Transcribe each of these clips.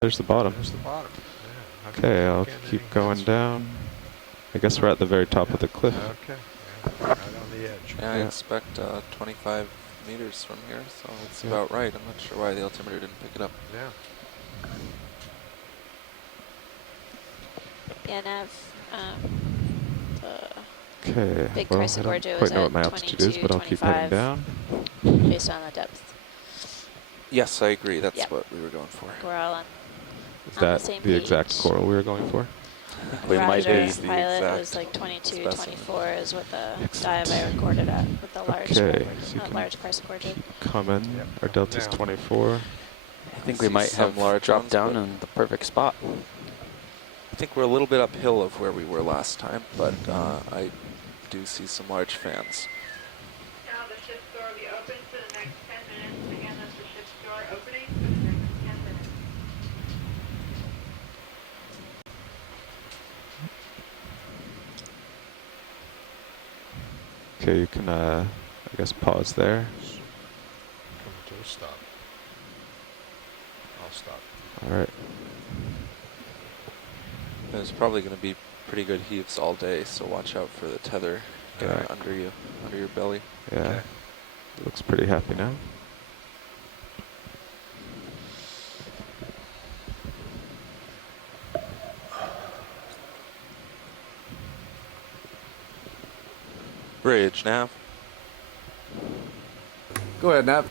There's the bottom. There's the bottom. Yeah. Okay, I'll keep going down. I guess we're at the very top of the cliff. Okay. Yeah, right on the edge. Yeah, I expect 25 meters from here, so it's about right. I'm not sure why the altimeter didn't pick it up. Yeah. Yeah, Nav. Okay, Big well, I Chrysogorgia don't was quite know at what my altitude is, but I'll keep 22, heading down. based on the depth. Yes, I agree. That's Yep. what we were going for. We're all on Is the that same the exact page. coral we were going for? We might Roger, be the pilot exact was like 22, specimen. 24 is what the Excellent. dive I recorded at with the large, Okay, so you can large Chrysogorgia. come in. Yep, Our delta's down. 24. I think See we might some have large dropped ones, down but- in the perfect spot. I think we're a little bit uphill of where we were last time, but I do see some large fans. Now the ship's door will be open for the next 10 minutes. Again, that's the ship's door opening for the next 10 minutes. Okay, you can, I guess, pause there. Coming to a stop. I'll stop. All right. There's probably going to be pretty good heaves all day, so watch out for the tether getting Alright. under you, under your belly. Yeah. Okay. Looks pretty happy now. Bridge, nav. Go ahead, Nav.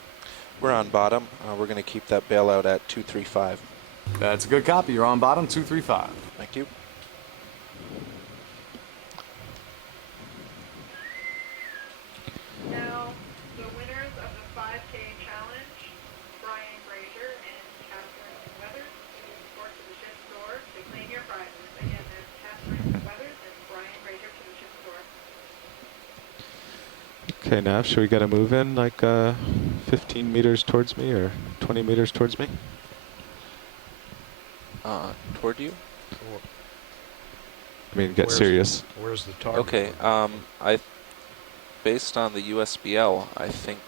We're on bottom. We're going to keep that bailout at 235. That's a good copy. You're on bottom, 235. Thank you. Now, the winners of the 5K challenge, Brian Brazier and Catherine Weathers, please report to the ship's door to claim your prizes. Again, that's Catherine Weathers and Brian Brazier to the ship's door. Okay, Nav, should we get a move in like 15 meters towards me or 20 meters towards me? Toward you? I mean, get Where's- serious. Where's the target? Okay. Based on the USBL, I think.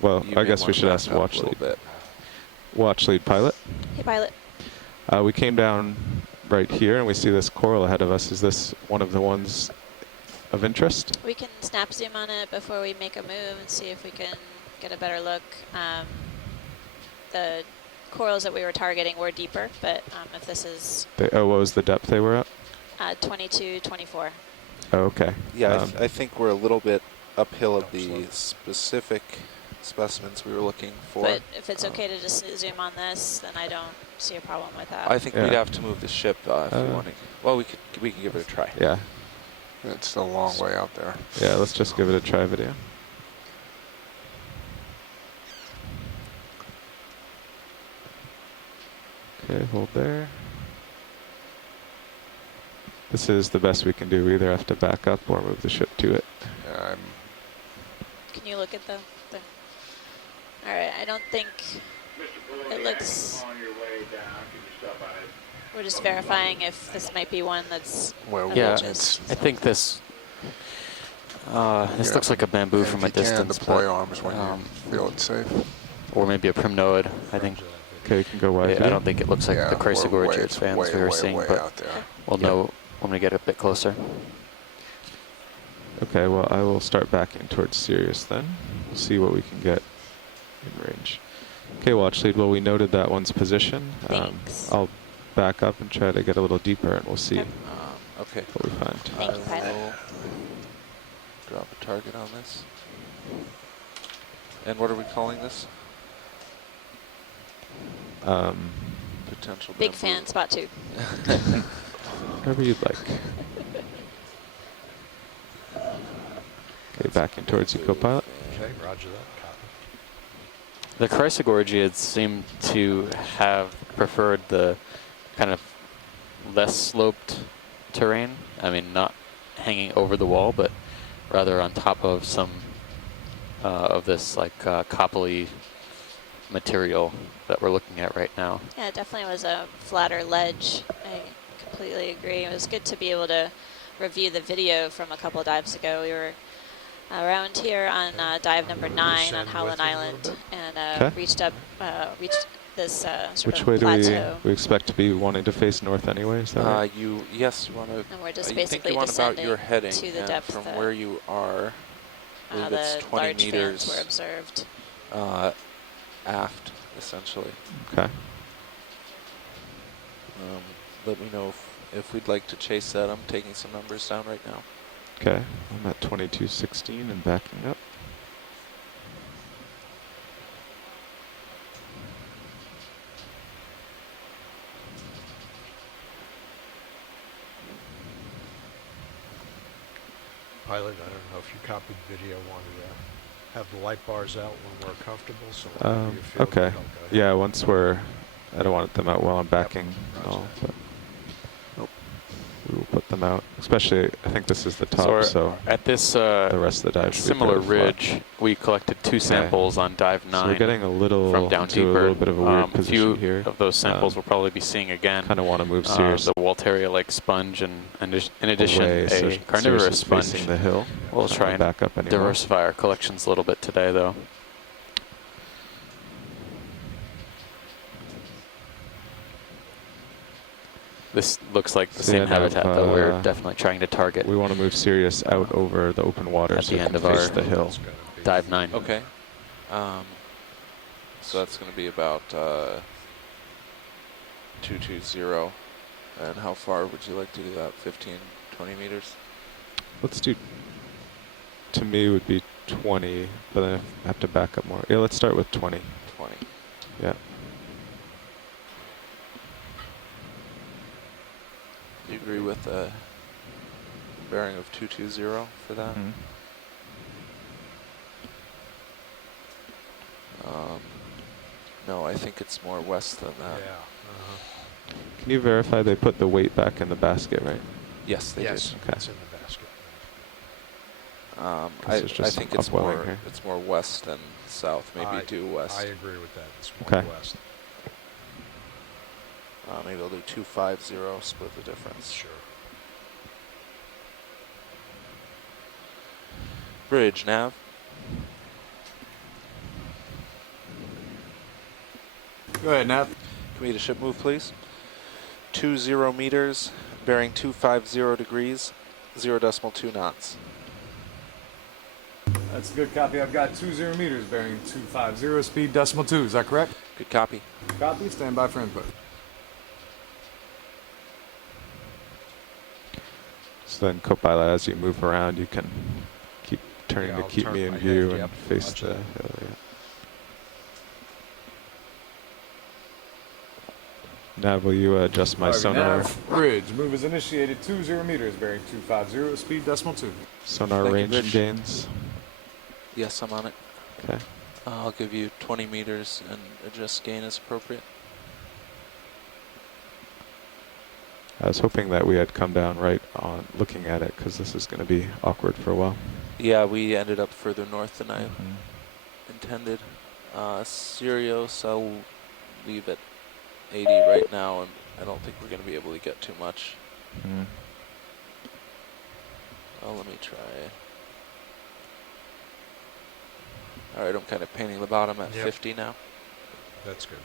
Well, you I may guess we wanna should back ask up a watch little lead. bit. Watch lead pilot. Hey, pilot. We came down right here and we see this coral ahead of us. Is this one of the ones of interest? We can snap zoom on it before we make a move and see if we can get a better look. The corals that we were targeting were deeper, but if this is Oh, what was the depth they were at? 22, 24. Oh, okay. Yeah, I think we're a little bit uphill of the specific specimens we were looking for. But if it's okay to just zoom on this, then I don't see a problem with that. I think we'd Yeah. have to move the ship if we want to. Well, we can give it a try. Yeah. It's still a long way out there. Yeah, let's just give it a try video. Okay, hold there. This is the best we can do. We either have to back up or move the ship to it. Yeah, Can you look at the all right, I don't think it looks, we're just verifying if this might be one that's well, of Yeah, interest. I think this this looks like a bamboo from a if you can, distance, deploy but, arms when you feel it's safe. or maybe a primnoid. I think. Okay, we can go wide. I video. don't think it looks like Yeah, the we're Chrysogorgia it's fans way, we were way, seeing, way but out there. we'll know when we get a bit closer. Okay, well, I will start backing towards Sirius then. We'll see what we can get in range. Okay, watch lead. Well, we noted that one's position. Thanks. I'll back up and try to get a little deeper, and we'll see Okay. Okay. what we find. Thank you, pilot. I'll drop a target on this. And what are we calling this? Potential Big bamboo. fan, spot 2. Whatever you'd like. Okay, backing towards you, co-pilot. Okay, roger that. Copy. The Chrysogorgiids seem to have preferred the kind of less sloped terrain. I mean, not hanging over the wall, but rather on top of some of this like coppely material that we're looking at right now. Yeah, it definitely was a flatter ledge. I completely agree. It was good to be able to review the video from a couple dives ago. We were around here on dive number 9 on Descend Howland with you a little Island, bit. and Okay. reached this sort Which of way do plateau. we expect to be wanting to face north anyway? Is that right? Yes, you want to. And we're just I think basically you want about descending your heading to the and depth from that where you are. I believe it's the 20 large meters fans were observed. aft, essentially. Okay. Let me know if we'd like to chase that. I'm taking some numbers down right now. Okay. I'm at 2216 and backing up. Pilot, I don't know if you copied video, wanted to have the light bars out when we're comfortable, so whenever you feel Okay. good, I'll go ahead. Yeah, once we're, I don't want them out while I'm backing. Roger No, that. but we will put them out. Especially, I think this is the top, So so at this the rest of the dive should similar be fairly flat. ridge, we collected 2 samples on dive 9. So we're getting a little from down into deeper. a little bit of a weird A position few here. of those samples we'll probably be seeing again. Kind of want to move Sirius The Walteria-like sponge, and in addition, away, so a Sirius carnivorous is sponge. facing the hill. We'll Not try gonna and back up anymore. diversify our collections a little bit today, though. This looks like the So same yeah, habitat that now, we're definitely trying to target We want to move Sirius out over the open water at so the it end can of face our the hill. That's gonna be- dive 9. Okay. So that's going to be about 220. And how far would you like to do that? 15, 20 meters? Let's do, to me would be 20, but then I have to back up more. Yeah, let's start with 20. 20. Yeah. Do you agree with a bearing of 220 for that? Mhm. No, I think it's more west than Yeah. that. Can you verify they put the weight back in the basket, right? Yes, they Yes, did. Okay. it's in the basket. I This is just think some it's upwelling more here. west than south, maybe due west. I agree with that. It's more Okay. west. Maybe I'll do 250, split the difference. Sure. Bridge nav. Go ahead, Nav. Can we get a ship move, please? 20 meters, bearing 250 degrees, 0.2 knots. That's a good copy. I've got 20 meters bearing 250, speed decimal 2. Is that correct? Good copy. Copy. Stand by for input. So then, Copilot, as you move around, you can keep turning Yeah, to I'll keep turn me in my view head, and yep, face roger the that. hill. Yeah. Nav, will you adjust my Harvey, sonar Nav. Bridge. Move is initiated 20 meters bearing 250, speed decimal 2. sonar Thank you, range and Rich. gains? Yes, I'm on it. Okay. I'll give you 20 meters and adjust gain as appropriate. I was hoping that we had come down right on looking at it because this is going to be awkward for a while. Yeah, we ended up further north than I intended. Sirius, I'll leave at 80 right now, and I don't think we're going to be able to get too much. Mm. Oh, let me try. All right, I'm kind of painting the bottom at Yep. 50 now. That's good.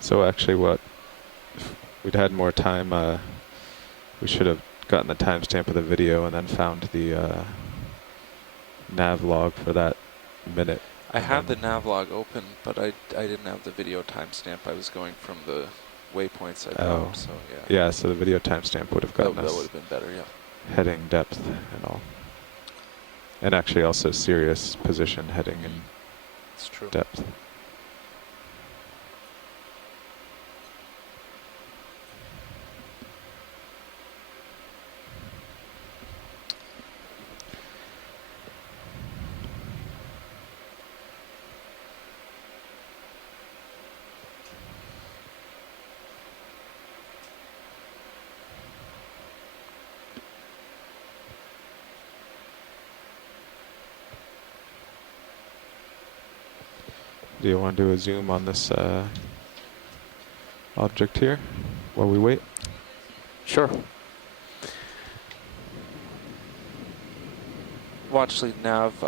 So actually, what if we'd had more time? We should have gotten the timestamp of the video and then found the nav log for that minute. I had the navlog open, but I didn't have the video timestamp. I was going from the waypoints I Oh. found, so yeah. Yeah, so the video timestamp would have That, gotten that us would have been better, yeah. heading depth and all. And actually also Sirius position heading in It's true. depth. Do you want to do a zoom on this object here while we wait? Sure. Watch lead nav,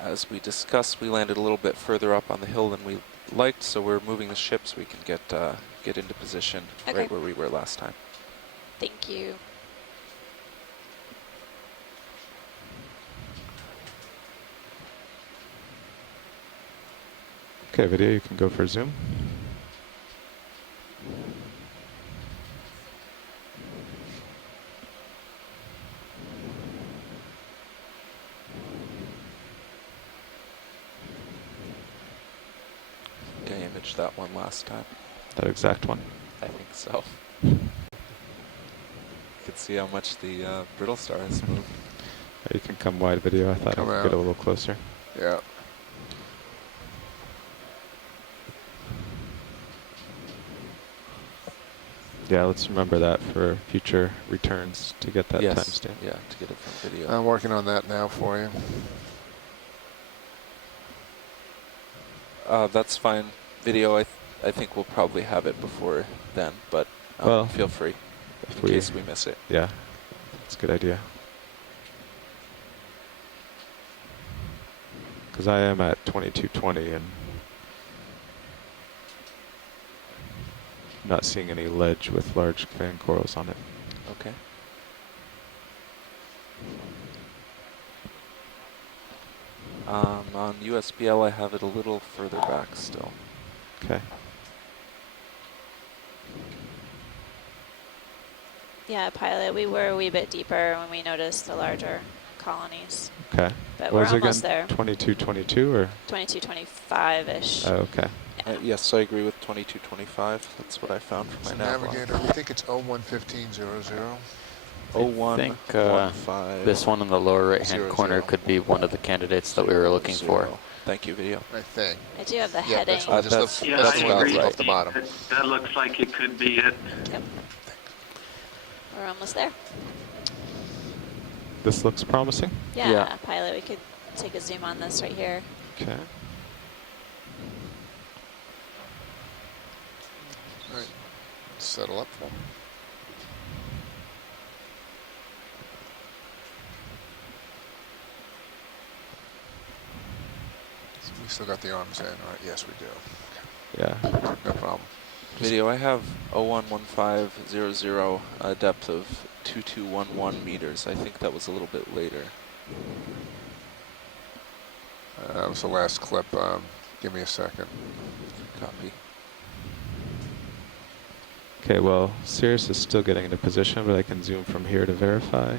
as we discussed, we landed a little bit further up on the hill than we liked, so we're moving the ship so we can get into position Okay. right where we were last time. Thank you. Okay, video, you can go for a zoom. I think I imaged that one last time. That exact one. I think so. You can see how much the brittle star has moved. You can come wide video. I thought Come I would get out. a little closer. Yeah. Yeah, let's remember that for future returns to get that Yes, timestamp. yeah, to get it from video. I'm working on that now for you. That's fine. Video, I think we'll probably have it before then, but Well, feel free If in case we miss it. Yeah, that's a good idea. Because I am at 2220 and not seeing any ledge with large fan corals on it. Okay. On USBL, I have it a little further back still. Okay. Yeah, pilot, we were a wee bit deeper when we noticed the larger colonies, Okay. but What we're was it almost again? there. 2222 or? 2225-ish. Oh, okay. Yes, I agree with 2225. That's what I found for So my nav log. navigator, we think it's 011500. I think 0115. this one in the lower right-hand 00. corner could be one of the candidates that we were looking for. 00. Thank you, video. I think. I do have the Yeah, heading. that's one. Just That's- lift, Yeah, that's I about agree. off the bottom. That looks like it could be it. Yep. We're almost there. This looks promising. Yeah, Yeah. pilot, we could take a zoom on this right here. Okay. All right. Settle up for me. We still got the arms in, right? Yes, we do. Yeah. No problem. Video, I have 011500, a depth of 2211 meters. I think that was a little bit later. That was the last clip. Give me a second. Copy. Okay, well, Sirius is still getting into position, but I can zoom from here to verify.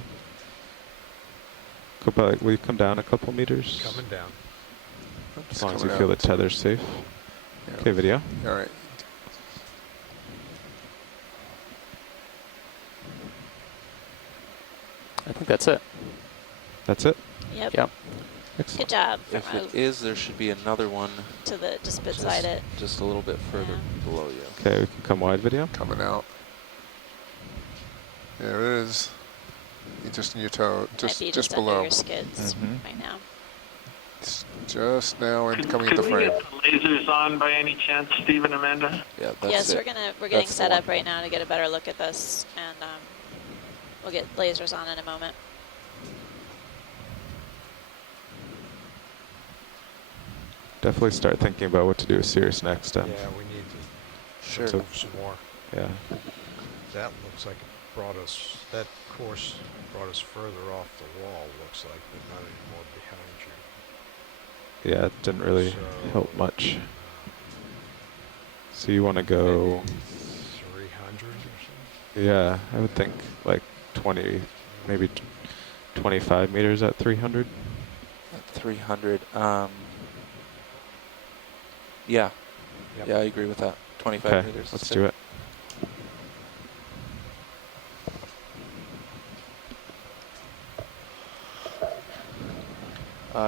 Will you come down a couple meters? Coming down. As long as you feel the tether's safe. Yeah. Okay, video. All right. I think that's it. That's it? Yep. Yep. Excellent. Good job. If from it is, there should be another one to the just beside it. just a little bit further Yeah. below you. Okay, we can come wide video. Coming out. There it is. You just in your toe, Might just be just under below. your skids Mhm. right now. It's just now and Could, coming could at the we frame. get the lasers on by any chance, Steve and Amanda? Yeah, that's Yes, it. we're getting That's the set one. up right now to get a better look at this, and we'll get lasers on in a moment. Definitely start thinking about what to do with Sirius next. Yeah, we need to Sure. move some more. Yeah. That looks like it brought us, that course brought us further off the wall, looks like, but not anymore behind you. Yeah, it didn't really So, help much. So you want to go, maybe 300 or something? yeah, I would think like 20, maybe 25 meters at 300. At 300. Yeah. Yep. Yeah, I agree with that. 25 Okay, meters. let's do it.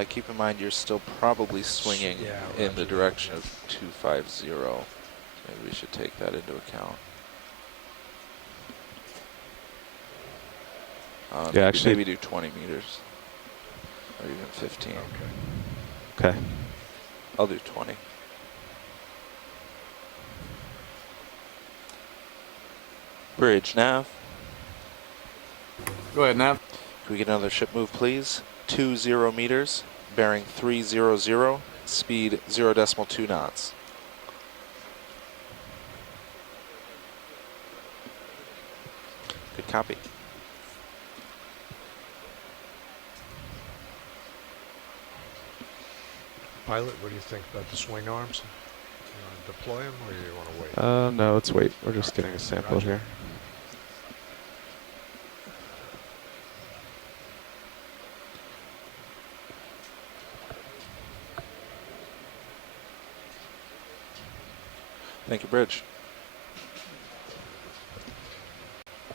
Keep in mind you're still probably swinging Yeah, in the roger. direction of 250. Maybe we should take that into account. Yeah, actually- maybe do 20 meters or even 15. Okay. Okay. I'll do 20. Bridge, nav. Go ahead, Nav. Can we get another ship move, please? 20 meters, bearing 300, speed 0.2 knots. Good copy. Pilot, what do you think about the swing arms? You want to deploy them or you want to wait? No, let's wait. We're just getting a sample Roger. here. Thank you, Bridge.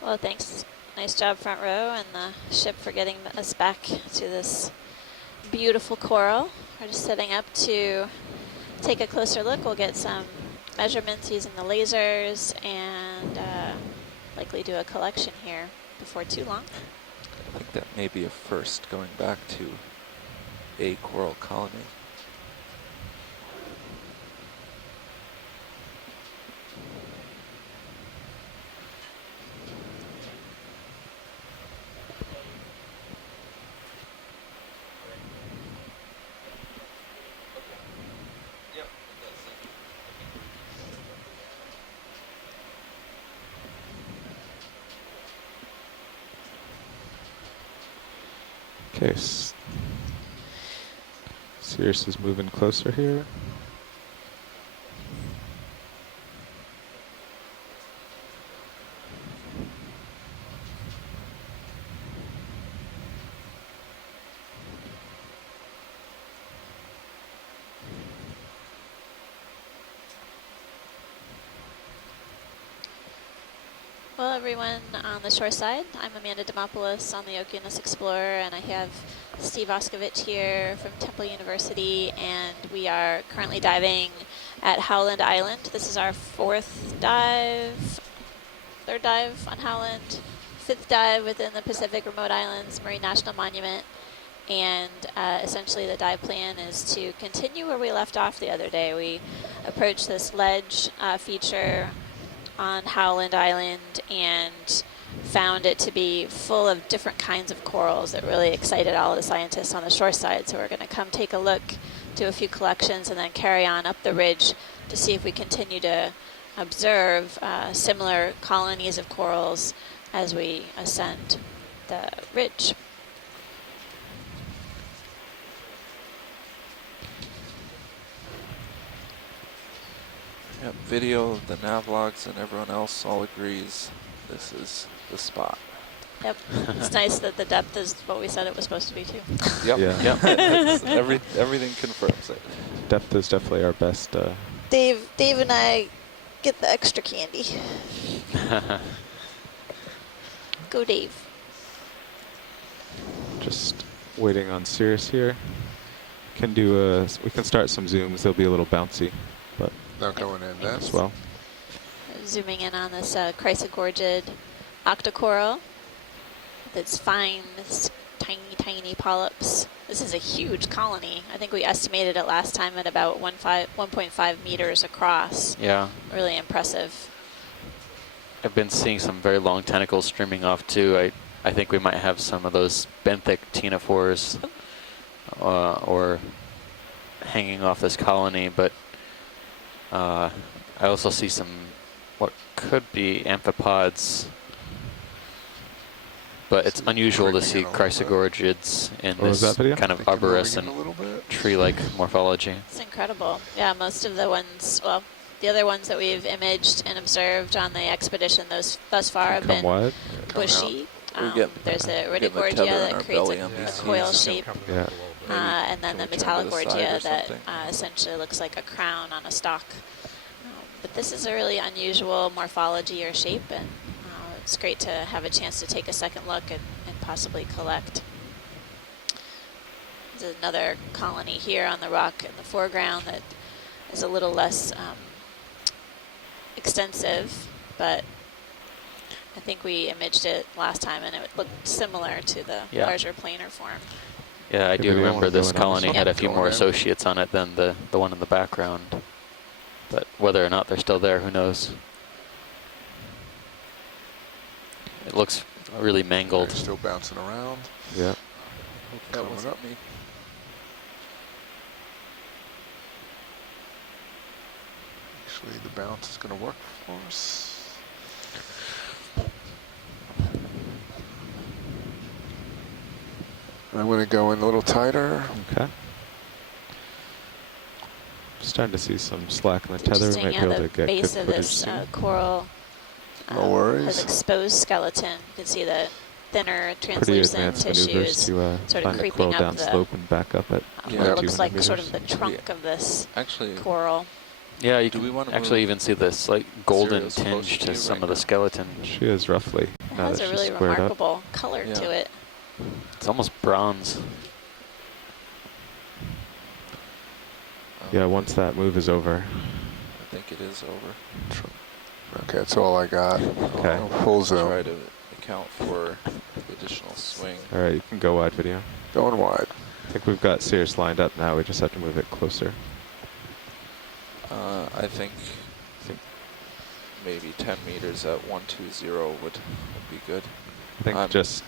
Well, thanks. Nice job, front row, and the ship for getting us back to this beautiful coral. We're just setting up to take a closer look. We'll get some measurements using the lasers and likely do a collection here before too long. I think that may be a first, going back to a coral colony. Okay. Sirius is moving closer here. Well, everyone on the shore side, I'm Amanda Demopoulos on the Okeanos Explorer, and I have Steve Oskovich here from Temple University, and we are currently diving at Howland Island. This is our third dive on Howland, 5th dive within the Pacific Remote Islands Marine National Monument, and essentially the dive plan is to continue where we left off the other day. We approached this ledge feature on Howland Island and found it to be full of different kinds of corals that really excited all of the scientists on the shore side. So we're going to come take a look, do a few collections, and then carry on up the ridge to see if we continue to observe similar colonies of corals as we ascend the ridge. Yep, video, the navlogs, and everyone else all agrees this is the spot. Yep, it's nice that the depth is what we said it was supposed to be too. Yep, Yeah. yep. Everything confirms it. Depth is definitely our best. Dave and I get the extra candy. Go Dave. Just waiting on Sirius here. We can start some zooms. They'll be a little bouncy, but Not going in then. as well. Zooming in on this chrysogorgid octocoral. That's fine, this tiny polyps. This is a huge colony. I think we estimated it last time at about 1.5 meters across. Yeah. Really impressive. I've been seeing some very long tentacles streaming off too. I think we might have some of those benthic ctenophores or hanging off this colony, but I also see some what could be amphipods, but it's unusual to see chrysogorgids in What was this that video? kind of Think you're moving arborescent in a little bit. tree-like morphology. It's incredible. Yeah, most of the ones, well, the other ones that we've imaged and observed on the expedition thus far have Come been wide. bushy. We get- There's a we get the tether Ridogorgia in that our creates belly a on these coil seas. shape. Yeah. And then the Can we turn to the side or Metallogorgia that something? essentially looks like a crown on a stalk. But this is a really unusual morphology or shape, and it's great to have a chance to take a second look and possibly collect. There's another colony here on the rock in the foreground that is a little less extensive, but I think we imaged it last time and it looked similar to the Yeah. larger planar form. Yeah, I Okay, do maybe I remember wanna this go in on colony this had a one. few Go more in. associates on it than the one in the background. But whether or not they're still there, who knows? It looks really mangled. Okay, still bouncing around. Yeah. Hope that Coming wasn't up. me. Actually, the bounce is going to work for us. I'm going to go in a little tighter. Okay. Starting to see some slack in the tether. We Interesting, might yeah, be able the to get good base of footage this soon. coral No has worries. exposed skeleton. You can see the thinner Pretty translucent advanced maneuvers tissues to sort of find the creeping coral up down the, slope and back up at Yeah. what about looks 200 like meters. sort of the trunk of this Actually, coral. Yeah, you Do we can wanna actually move even see the slight golden Zero's closer tinge to to you some right of the now? skeleton. She is roughly. It Now has that a she's really squared up. remarkable color Yeah. to it. It's almost bronze. Yeah, once that move is over. I think it is over. Okay, that's all I got. Okay. Full Try zoom. to account for the additional swing. All right, you can go wide video. Going wide. I think we've got Sirius lined up now. We just have to move it closer. I think maybe 10 meters at 120 would be good. I think just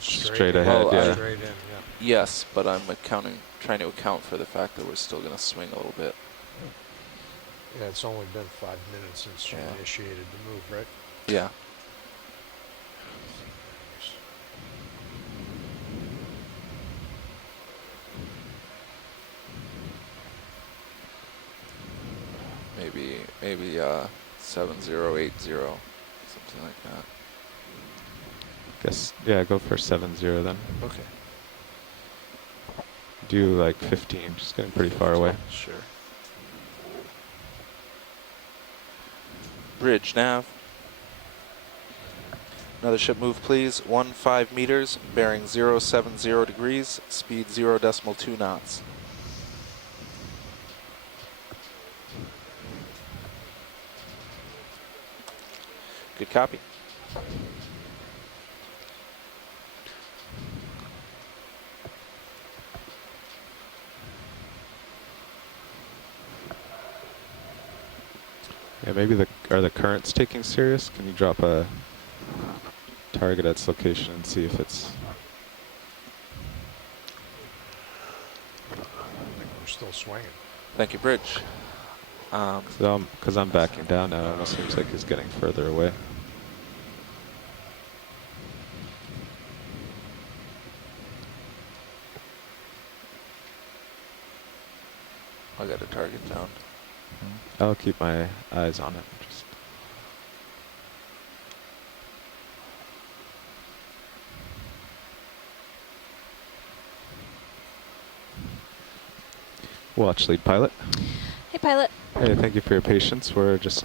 straight in. ahead, Well, yeah. Straight in, yeah. Yes, but I'm trying to account for the fact that we're still going to swing a little bit. Yeah, it's only been 5 minutes since you Yeah. initiated the move, right? Yeah. Maybe 7080, something like that. Guess, yeah, go for 7-0 then. Okay. Do like 15, just getting pretty far away. Sure. Bridge nav. Another ship move, please. 15 meters, bearing 070 degrees, speed 0.2 knots. Good copy. Yeah, maybe are the currents taking Sirius? Can you drop a target at its location and see if it's... I think we're still swinging. Thank you, Bridge. Because I'm backing down now, it almost seems like he's getting further away. I got a target down. I'll keep my eyes on it. Just watch lead pilot. Hey, pilot. Hey, thank you for your patience. We're just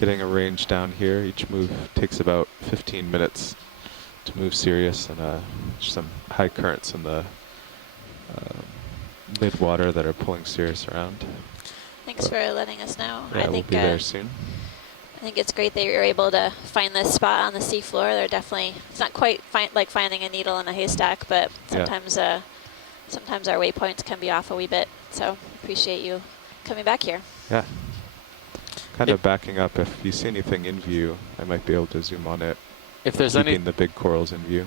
getting a range down here. Each move takes about 15 minutes to move Sirius, and some high currents in the mid-water that are pulling Sirius around. Thanks for letting us know. Yeah, I we'll think be there soon. I think it's great that you're able to find this spot on the seafloor. They're definitely, it's not quite like finding a needle in a haystack, but sometimes sometimes our waypoints can be off a wee bit. So appreciate you coming back here. Yeah. Kind of backing up. If you see anything in view, I might be able to zoom on it. If there's keeping the big corals in view.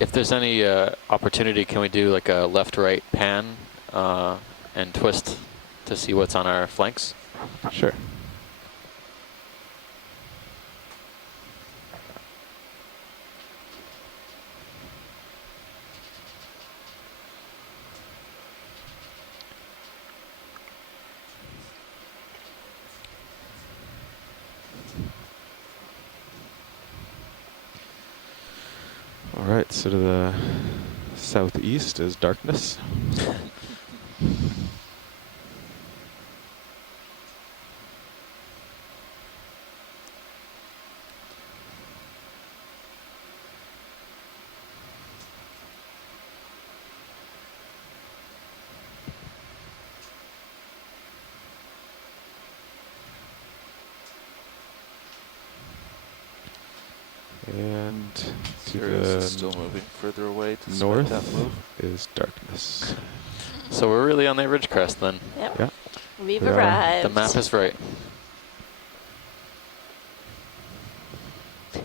If there's any opportunity, can we do like a left-right pan and twist to see what's on our flanks? Sure. All right, so to the southeast is darkness. And to Sirius is the still moving further away to north that move. is darkness. So we're really on the ridge crest then. Yep. Yeah. We've We are. arrived. The map is right. Be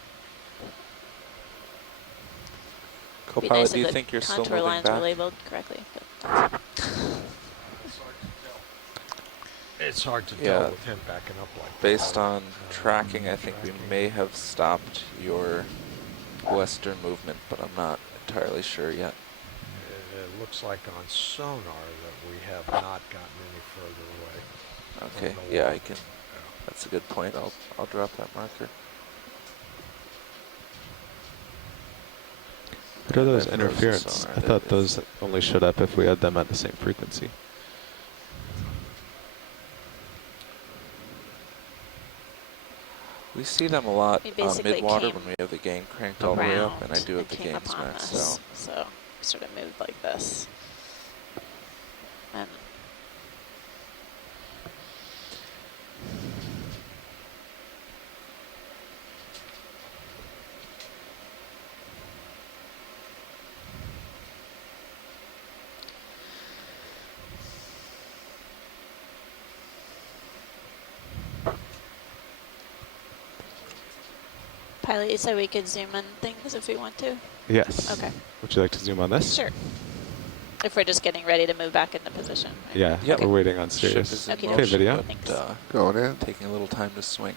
Co-pilot, nice do if you the think you're still contour moving lines back? were labeled correctly. But It's hard to Yeah. tell with him backing up like Based that. on tracking, I think we may have stopped your western movement, but I'm not entirely sure yet. It looks like on sonar that we have not gotten any further away. Okay, from the yeah, wall. I can. That's a good point. I'll drop that marker. What are And those I froze the interference? sonar. I thought those only showed up if we had them at the same frequency. We see them a lot We basically mid-water came when we have the gain cranked all the way up, and I around do have the came gains upon maxed us. out. So sort of moved like this. And Pilot, you said we could zoom in things if we want to? Yes. Okay. Would you like to zoom on this? Sure. If we're just getting ready to move back into position. Right? Yeah, Yep. we're waiting on Ship Sirius. is in Okay, Okay, motion, video. but, Thanks. Going in. taking a little time to swing.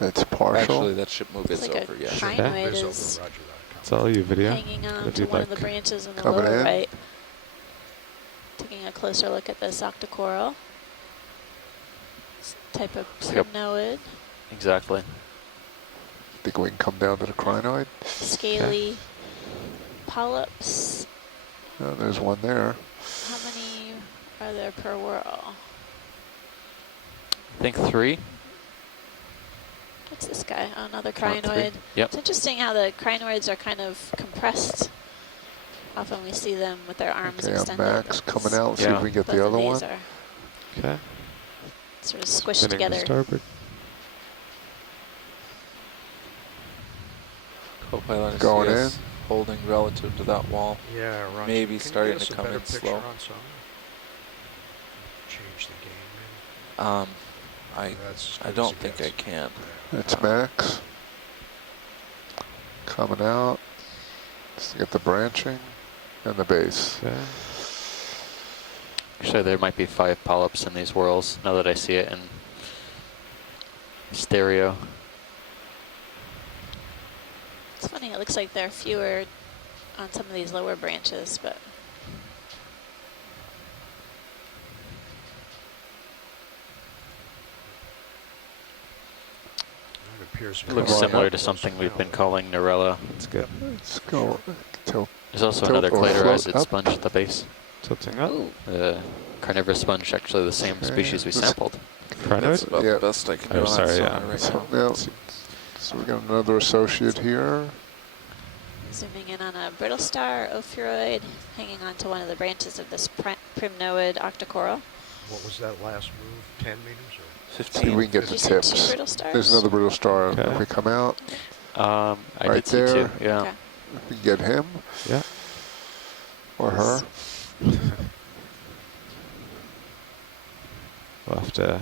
It's partial. Actually, that ship move It's is like over, a yeah. crinoid It is is over, roger that. It's all you, video. hanging on If to you'd one of the like. branches in the Coming lower in. right. Taking a closer look at this octocoral. This type of Yep. primnoid. Exactly. Think we can come down to the crinoid? Scaly polyps. Oh, there's one there. How many are there per whirl? I think 3. What's this guy? Oh, another Count 3. crinoid. Yep. It's interesting how the crinoids are kind of compressed. Often we see them with their arms Okay, I'm extended. Max coming out. See if Yeah. we can get Both the of other these one. are Okay. sort of squished Spinning to together. starboard. Co-pilot is Going CS holding relative to that wall. Yeah, Roger. Maybe Can you starting get us to a come better in picture slow. on sonar? Change the game, maybe? I That's don't think I can. It's Max. Coming out. Just to get the branching and the base. Okay. Actually, there might be 5 polyps in these whirls now that I see it in stereo. It's funny, it looks like there are fewer on some of these lower branches, but It appears It looks Well, similar yeah. to something we've been calling Norella. That's good. Let's go. Tilt. There's also Tilt another or float cladorized up. sponge at the base. Tilting up. Carnivorous sponge, actually the same Okay, species we let's- sampled. That's Crinoid? about Yeah. the best I can do Oh, on sorry, that yeah. sonar right So, now. yeah. So we got another associate here. zooming in on a brittle star ophiuroid hanging onto one of the branches of this primnoid octocoral. What was that last move? 10 meters or? See if 15. we can get Did the you say 2 tips. brittle stars? There's another brittle star. Okay. If we come out, I Right did see 2, there. yeah. Okay. we can get him Yeah. or her. We'll have to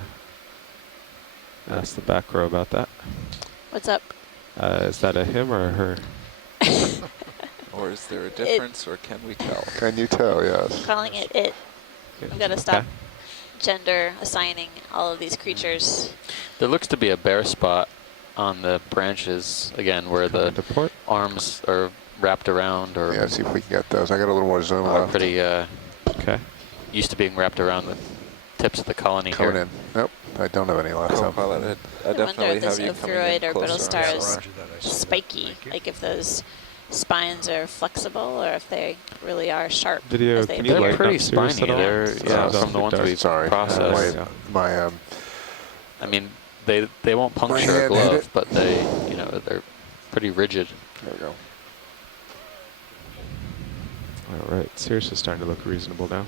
ask the back row about that. What's up? Is that a him or a her? Or is there a difference, or can we tell? Can you tell? Yes. Calling it it. Yeah. We've got to stop Okay. gender assigning all of these creatures. There looks to be a bare spot on the branches, again, where Coming the to port. arms are wrapped around or Yeah. See if we can get those. I got a little more zoom are left. pretty Okay. used to being wrapped around the tips of the colony Coming here. in. Nope. I don't have any left. Co-pilot, I wonder definitely if this have you coming ophiuroid in or brittle closer. star on is sonar. Roger that, I see that. spiky, Thank you. like if those spines are flexible or if they really are sharp. Video, as they can you They're lighten pretty up Sirius spiny. at all? They're So yeah, I don't from the ones think we've Sorry. processed. My I mean, they won't puncture a hand hit glove, it. but they're pretty rigid. there we go. All right. Sirius is starting to look reasonable now.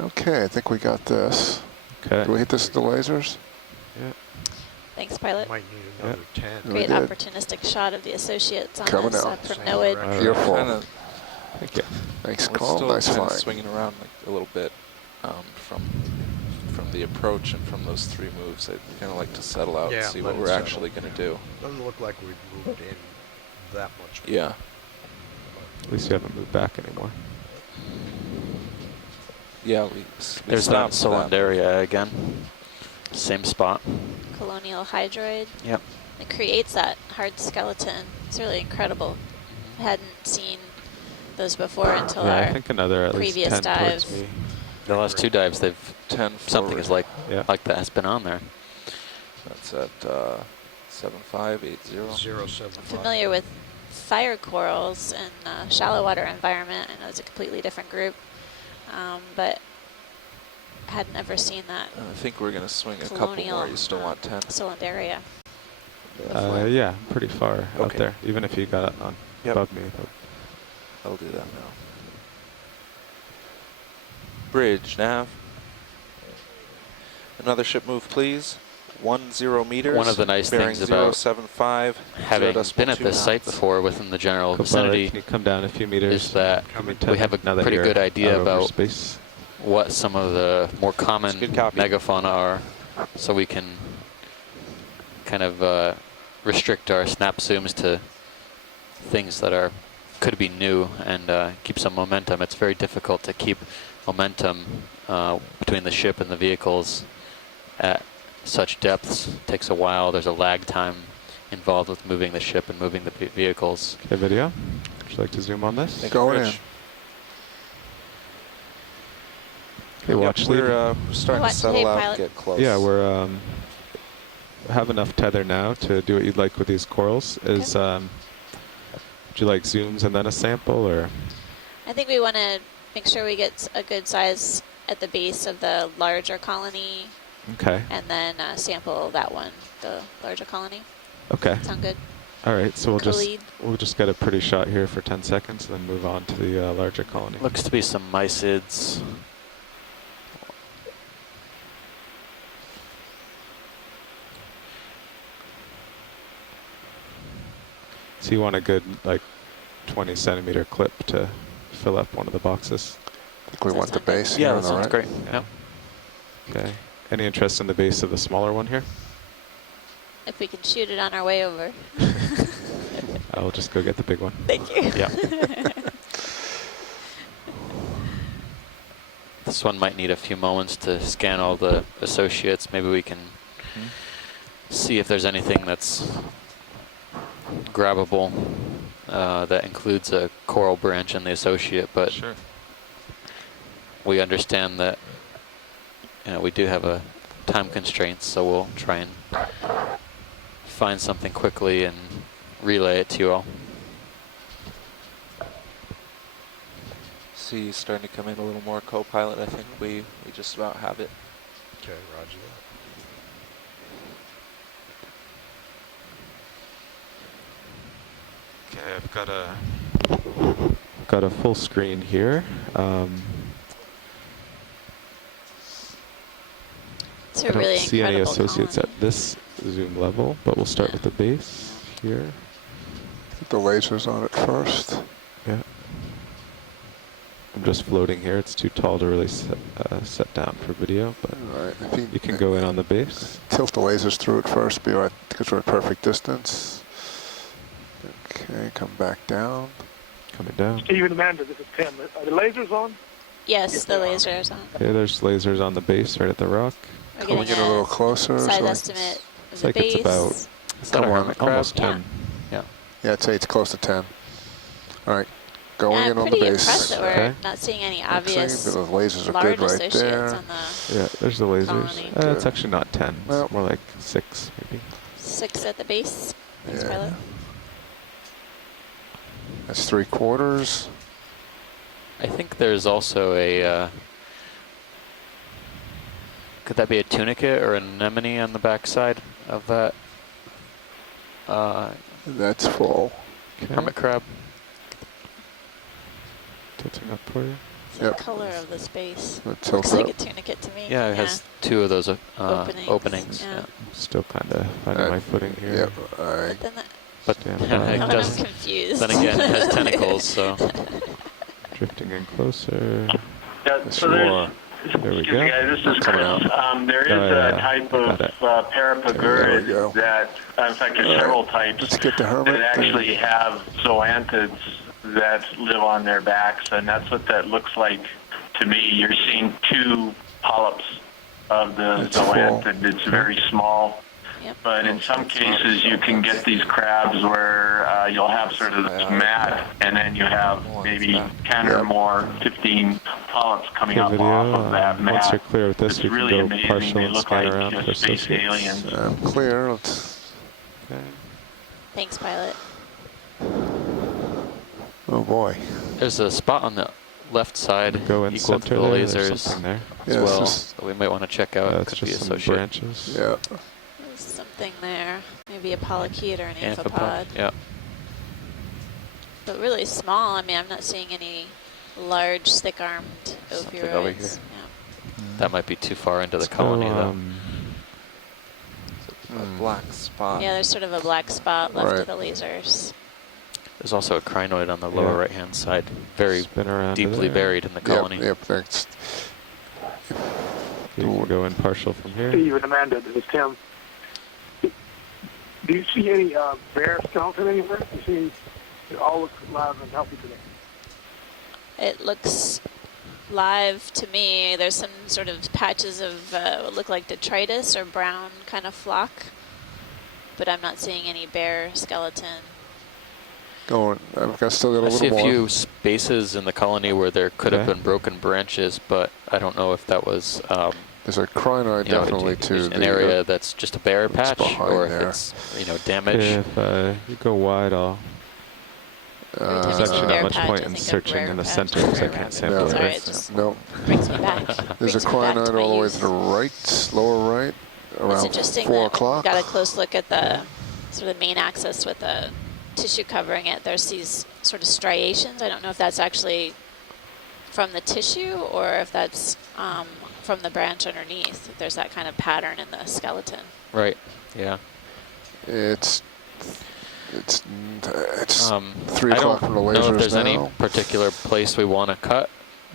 Okay. I think we got this. Okay. Do we hit this with the lasers? Yeah. I Thanks, pilot. Might need another 10. Great did. opportunistic shot of the associates on Coming this out. from Same NOAA. direction. Careful. Kinda, Thank you. Nice we're call. still Nice kind of flying. swinging around like a little bit from the approach and from those 3 moves. I'd kind of like to settle out Yeah, and see let what it we're settle. actually going to do. Doesn't look like we've moved in that much. Yeah. At least you haven't moved back anymore. Yeah, we There's that stopped Solandaria again. Same spot. Colonial hydroid. Yep. It creates that hard skeleton. It's really incredible. I hadn't seen those before until Yeah, I our think another at least previous 10 towards dive. me. The last 2 dives, they've 10 something is like Yeah. that has been on there. That's at 7580. 075. familiar with fire corals in shallow water environment. I know it's a completely different group, but had never seen that I think we're going to swing a couple colonial more. You still want 10? Solandaria. Yeah, pretty far out Okay. there. Even if you got it on Yep. above me. But I'll do that now. Bridge, nav. Another ship move, please. 10 meters. One of the nice bearing things about 075, Having 0.2 been at this site knots. before within the general Pilot, vicinity can you come down a few meters? is that Give me we 10 have a now that pretty you're good idea out over about space. what some of the more common Good copy. megafauna are, so we can kind of restrict our snap zooms to things that could be new and keep some momentum. It's very difficult to keep momentum between the ship and the vehicles at such depths. It takes a while. There's a lag time involved with moving the ship and moving the vehicles. Okay, video. Would you like to zoom on this? Thank you, Going Rich. in. Okay, watch lead. We're starting Watch to settle lead, out pilot. and get close. Yeah, we're have enough tether now to do what you'd like with these corals. Is would you like zooms and then a sample, or? I think we want to make sure we get a good size at the base of the larger colony, Okay. and then sample that one, the larger colony. Okay. Sound good? All right. So Co-lead. we'll just get a pretty shot here for 10 seconds, and then move on to the larger colony. Looks to be some mysids. So you want a good like 20 centimeter clip to fill up one of the boxes. I think we Does want that the sound good? base Yeah, here that on the sounds right. great. Yep. Okay. Any interest in the base of the smaller one here? If we can shoot it on our way over. I'll just go get the big one. Thank you. Yeah. This one might need a few moments to scan all the associates. Maybe we can see if there's anything that's grabbable that includes a coral branch in the associate, but Sure. we understand that we do have a time constraint, so we'll try and find something quickly and relay it to you all. See, starting to come in a little more co-pilot. I think we just about have it. Okay, roger that. Okay, I've got a full screen here. It's I a don't really see any incredible associates colony. at this zoom level, but we'll start with the base here. Put the lasers on it first. Yeah. I'm just floating here. It's too tall to really set down for video, but All right. If you can go in on the base. Tilt the lasers through it first, be right, because we're at perfect distance. Okay, come back down. Coming down. Stephen Amanda, this is Tim. Are the lasers on? Yes, Yes, the they are. laser is on. Okay, there's lasers on the base right at the rock. We're Can we getting get a little closer? size so I- estimate of It's the like base. it's about Is that a Come on, hermit crab? almost Yeah. 10. Yeah, I'd say it's close to 10. All right, going I'm in on the pretty base. impressed that we're Okay. not seeing any Let's see, obvious the lasers are large good right associates there. on the Yeah, there's the lasers. Colony. It's actually not 10. It's Well. more like 6, maybe. 6 at the base. Thanks, Yeah. pilot. That's 3/4. I think there's also a, could that be a tunicate or an anemone on the backside of that That's full. Okay. hermit crab? Tilting up for you. The Yep. color of the space. Gonna tilt Looks like up. a tunicate to me. Yeah, it has 2 of those Openings, openings. yeah. Yeah. Still kind of finding my footing here. Yep. All right. But then that, But Stand it by. I'm does. confused. Then again, it has tentacles, so Drifting in closer. Yeah, so Sure. There we excuse go. me guys, this is Coming Chris. There is yeah, a type got of it. There we parapagurid go. that, in fact there's All right. several types Let's get the hermit. that actually have zoanthids that live on their backs, and that's what that looks like to me. You're seeing 2 polyps of the It's full. zoanthid. It's very small. Yep. But in some cases, you can get these crabs where you'll have sort of this mat, and then you have maybe 10 or more, 15 polyps coming Okay, up video. off of that Once mat. you're clear with this, It's we can really go amazing. partial They and look scan like around for space associates. aliens. I'm clear. Let's, Okay. Thanks, pilot. oh boy. there's a spot on the left side Go in equal to center the there. There's lasers something there. as Yeah, well. it's just, That we might want to check out. It That's could be just some associated. branches. yeah. There's something there. Maybe a polychaete or an amphipod. Amphipod. Yeah. But really small. I mean, I'm not seeing any large, thick-armed Something over ophiuroids. here. Yeah. That might be too far into the Let's go, colony, though. A black spot. Yeah, there's sort of a black spot left Right. of the lasers. There's also a crinoid on the lower Yeah. right-hand side, very Spin around to deeply there. buried in the colony. Yep, thanks. You can go in partial from here. Steve and Amanda, this is Tim. Do you see any bear skeleton anywhere? You see, it all looks alive and healthy today. It looks live to me. There's some sort of patches of what look like detritus or brown kind of flock, but I'm not seeing any bear skeleton. Going. I've got still got a I see little a more. few spaces in the colony where there could have Okay. been broken branches, but I don't know if that was There's a crinoid you know, definitely to an the area that's just a bare it's patch, behind or if there. it's damage. If you go wide, I'll. Every time There's you see actually bear not much patch, point I in think of searching rare in the patch. center because I can't sample No. it. Sorry, right? it just no. brings me back. There's a brings me back to crinoid my all the way youth. to the right, lower right, It's around interesting 4 that when o'clock. we got a close look at the sort of main axis with the tissue covering it. There's these sort of striations. I don't know if that's actually from the tissue or if that's from the branch underneath. If there's that kind of pattern in the skeleton. Right. Yeah. It's 3 I o'clock don't from the know if lasers there's any now. particular place we want to cut.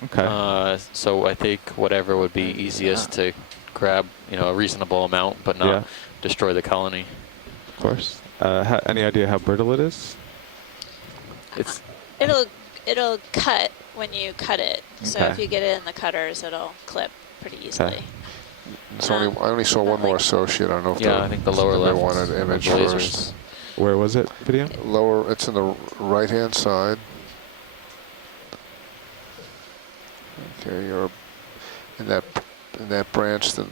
Okay. So I think whatever would be easiest to grab, a reasonable amount, but not Yeah. destroy the colony. Of course. Any idea how brittle it is? It's It'll cut when you cut it. So Okay. if you get it in the cutters, it'll clip pretty easily. It's only, I only saw one more associate. I don't know if I think the lower they left. wanted of image the lasers. first. Where was it? Video? Lower, it's in the right-hand side. Okay, you're in that branch, the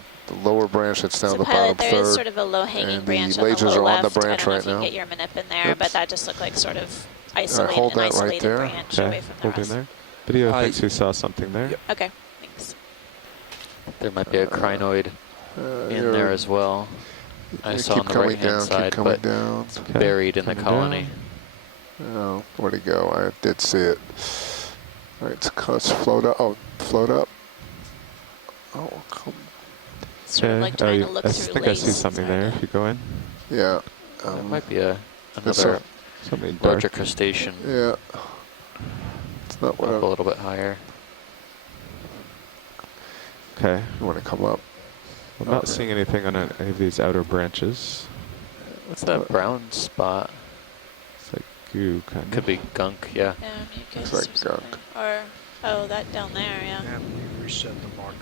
lower branch that's down So the pilot, bottom there is third. sort of a low-hanging and the branch on the lasers low are on the left. branch I don't know right if you now. can get your manip in there, Oops. but that just looked like sort of isolated, hold an that right isolated there. branch away Okay. from the Holding rest. there. Video thinks we saw something there. Yep. Okay, thanks. There might be a crinoid in there as well. I you saw keep on the coming right-hand down, side, keep coming but down. Okay. buried in the Coming colony. down. Oh, where'd he go? I did see it. All right, let's float up. Oh, float up. Oh, come. Sort of like Okay. trying you- to look I through think I lace. see something It's hard there to- if you go in. Yeah. There might be another Something dark. larger crustacean Yeah. It's not what up a little bit higher. Okay. you want to come up. I'm not seeing anything on any of these outer branches. What's that brown spot? It's like goo kind of. Could be gunk, yeah. Yeah, mucus It's like or something. gunk. Or, oh, that down there, yeah. And we reset the marker.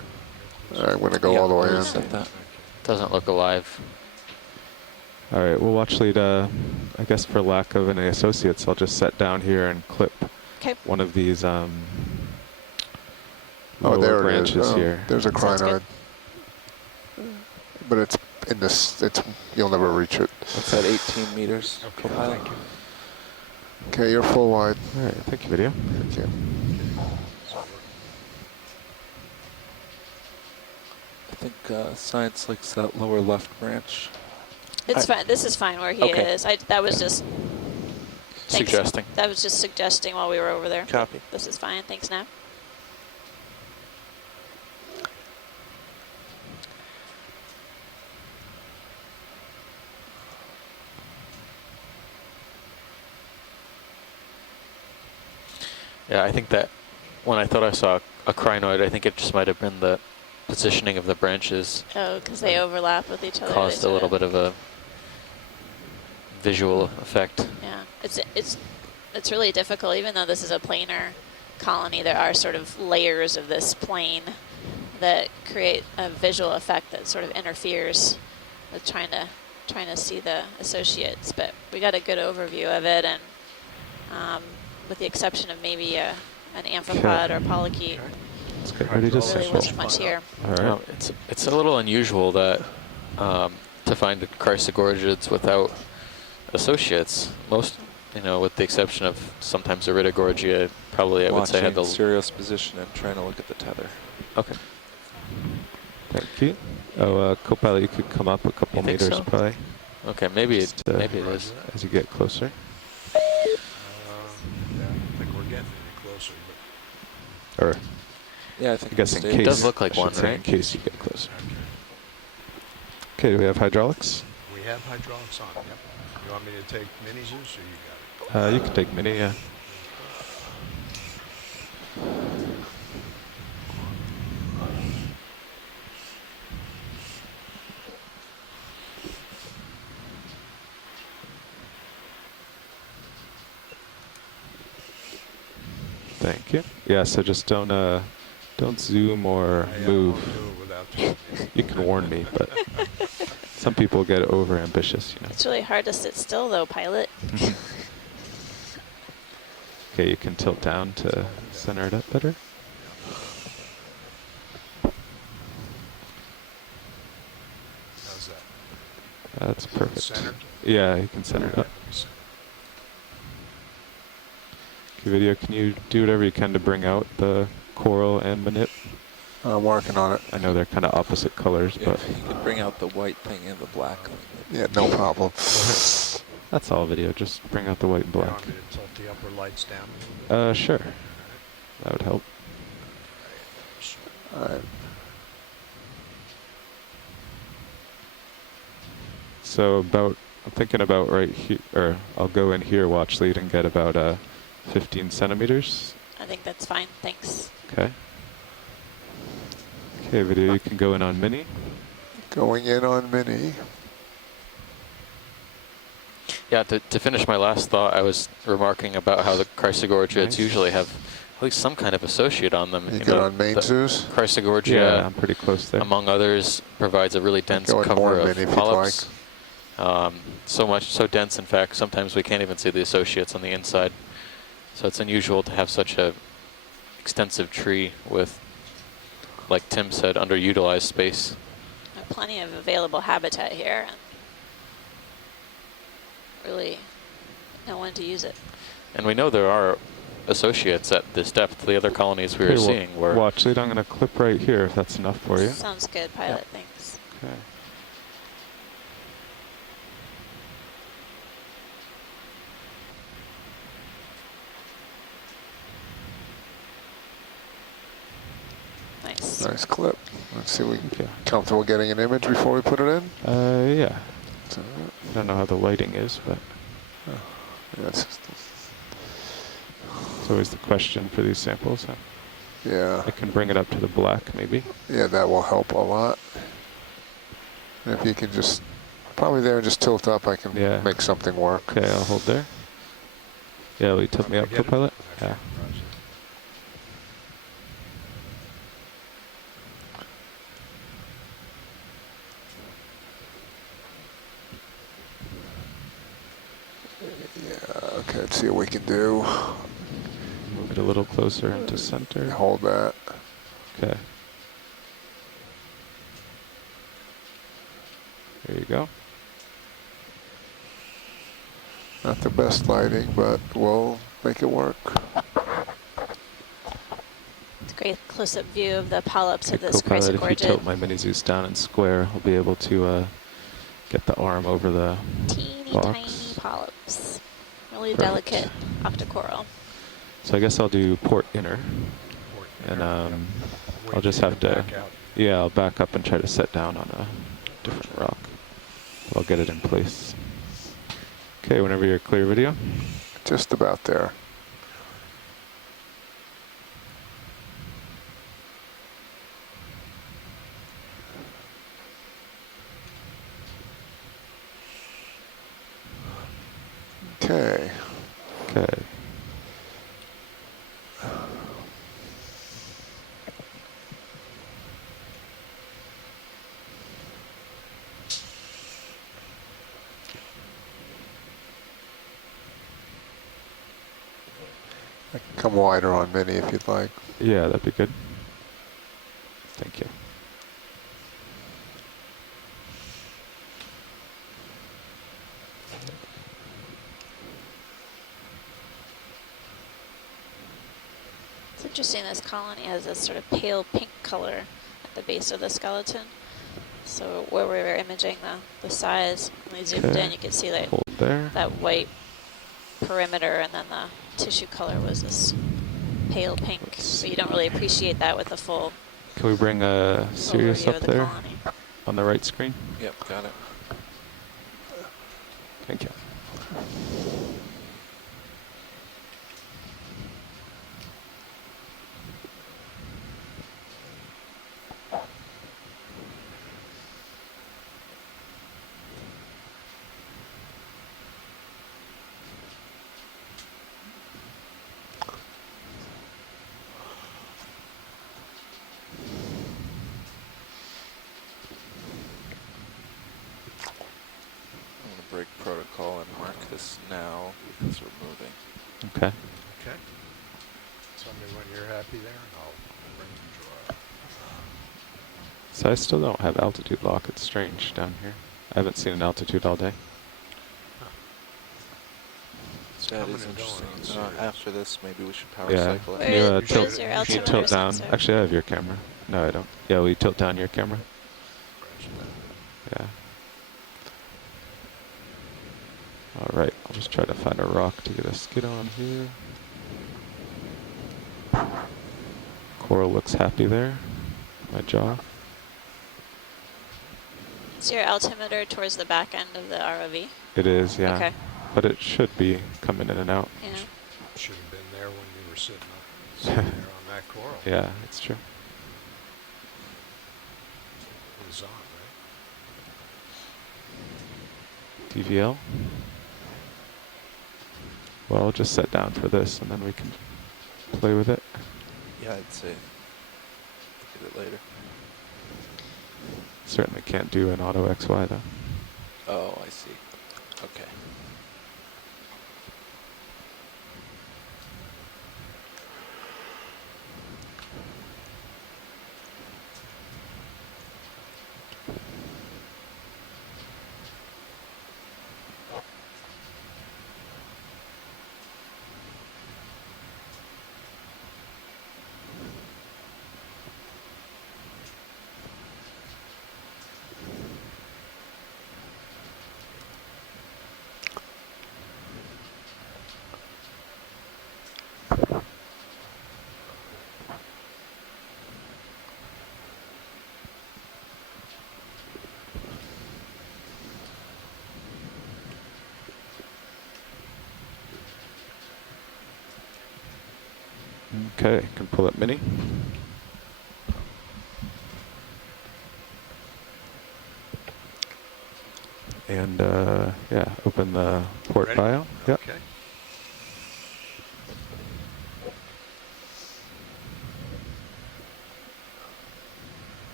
All right, I'm going to go all the way in. Set that. Doesn't look alive. All right, we'll watch lead. I guess for lack of any associates, I'll just set down here and clip Okay. one of these Oh, lower there it is. branches Oh, here. there's a Sounds crinoid. good. But it's in this, you'll never reach it. What's that, 18 meters? Okay, Co-pilot? thank you. Okay, you're full wide. All right, thank you, video. Thank you. I think science likes that lower left branch. It's fine. This is fine where he Okay. is. That was just thanks. Suggesting. That was just suggesting while we were over there. Copy. This is fine. Thanks, Nav. Yeah, I think that when I thought I saw a crinoid, I think it just might have been the positioning of the branches Oh, because they overlap with each other. caused they a little sorta- bit of a visual effect. Yeah, it's really difficult. Even though this is a planar colony, there are sort of layers of this plane that create a visual effect that sort of interferes with trying to see the associates. But we got a good overview of it, and with the exception of maybe an amphipod or polychaete, Let's get ready to there really sample. wasn't much here. All right. It's a little unusual that to find chrysogorgids without associates. Most, with the exception of sometimes Iridogorgia, probably I would say had the Sirius position and trying to look at the tether. Okay. Thank you. Oh, co-pilot, you could come up a couple You think meters so? probably Okay, maybe Just, maybe it is. as you get closer. Yeah, I don't think we're getting any closer, but Or Yeah, I think I guess in it's case. It does look like I should one, say, in right? case you get closer. Okay, do we have hydraulics? we have hydraulics on. Yep. You want me to take mini Zeus or you got it? You can take mini, yeah. Thank you. Yeah, so just don't zoom or I move. won't do it without telling you. You can warn me, but some people get over ambitious, It's really hard to sit still, though, pilot. Okay, you can tilt down to center it up better. How's that? That's perfect. Centered? Yeah, you can center it up. Let me center. Okay, video, can you do whatever you can to bring out the coral and manip? I'm working on it. I know they're kind of opposite colors, but If you could bring out the white thing and the black thing. Yeah, no problem. that's all video. Just bring out the white and You black. want me to tilt the upper lights down a little bit? Sure. That would help. All right. So I'm thinking about right here, or I'll go in here, watch lead, and get about 15 centimeters. I think that's fine. Thanks. Okay. Okay, video, you can go in on mini. Going in on mini. Yeah, to finish my last thought, I was remarking about how the chrysogorgiids Nice. usually have at least some kind of associate on them. You get on main the Zeus? Chrysogorgia, Yeah, I'm pretty close there. among others, provides a really dense Go in cover more of mini if you'd polyps. So dense, in fact, sometimes we can't even see the associates on the inside. So it's unusual to have such a extensive tree with, like Tim said, underutilized space. Plenty of available habitat here, and really no one to use it. And we know there are associates at this depth. The other colonies we were Okay, seeing were... Watch lead, I'm going to clip right here if that's enough for you. Sounds good, pilot. Thanks. Okay. Nice. Nice clip. Let's see if we can Okay. comfortable getting an image before we put it in. Yeah. So, I don't know how the lighting is, but yeah, it's, it's always the question for these samples. Huh? yeah, I can bring it up to the black, maybe. yeah, that will help a lot. And if you can just, probably there and just tilt up, I can Yeah. make something work. Okay, I'll hold there. Yeah, will you tilt me up, Get it? co-pilot? Okay, Yeah. roger. Yeah, okay, let's see what we can do. Move it a little closer into center. Hold that. Okay. There you go. Not the best lighting, but we'll make it work. It's a great close-up view of the polyps of Okay, this co-pilot, if you tilt chrysogorgid. my mini Zeus down and square, I'll be able to get the arm over the Teeny box. tiny polyps. Really Perfect. delicate octocoral. So I guess I'll do port inner, Port and there, yep. Wait I'll just for you have to, back out. yeah, I'll back up and try to set down on a different rock. I'll get it in place. Okay, whenever you're clear, video. Just about there. Okay. Okay. Come wider on Mini if you'd like. Yeah, that'd be good. Thank you. It's interesting, this colony has this sort of pale pink color at the base of the skeleton. So where we were imaging the size, when we zoomed in, you could see that, Hold there. that white perimeter, and then the tissue color was this pale pink. So you don't really appreciate that with the full Can we bring Sirius overview up of the there colony. on the right screen? Yep, got it. Thank you. I'm going to break protocol and mark this now because we're moving. Okay. Okay. Tell me when you're happy there, and I'll bring the draw. So I still don't have altitude lock. It's strange down here. I haven't seen an altitude all day. That coming is and going interesting. on Sirius. After this, maybe we should power Yeah. cycle it. Can you, Where tilt, is your can you altimeter tilt down? sensor? Actually, I have your camera. No, I don't. Yeah, will you tilt down your camera? Roger that. Yeah. All right. I'll just try to find a rock to get a skid on here. Coral looks happy there. My jaw. Is your altimeter towards the back end of the ROV? It is, yeah. Okay. But it should be coming in and out. Yeah. Should have been there when you were sitting there on that coral. Yeah, it's true. It was on, right? DVL. Well, I'll just set down for this and then we can play with it. Yeah, I'd say get it later. Certainly can't do an auto XY though. Oh, I see. Okay. Okay, can pull up Mini. And yeah, open the port Ready? bio. Yep. Okay.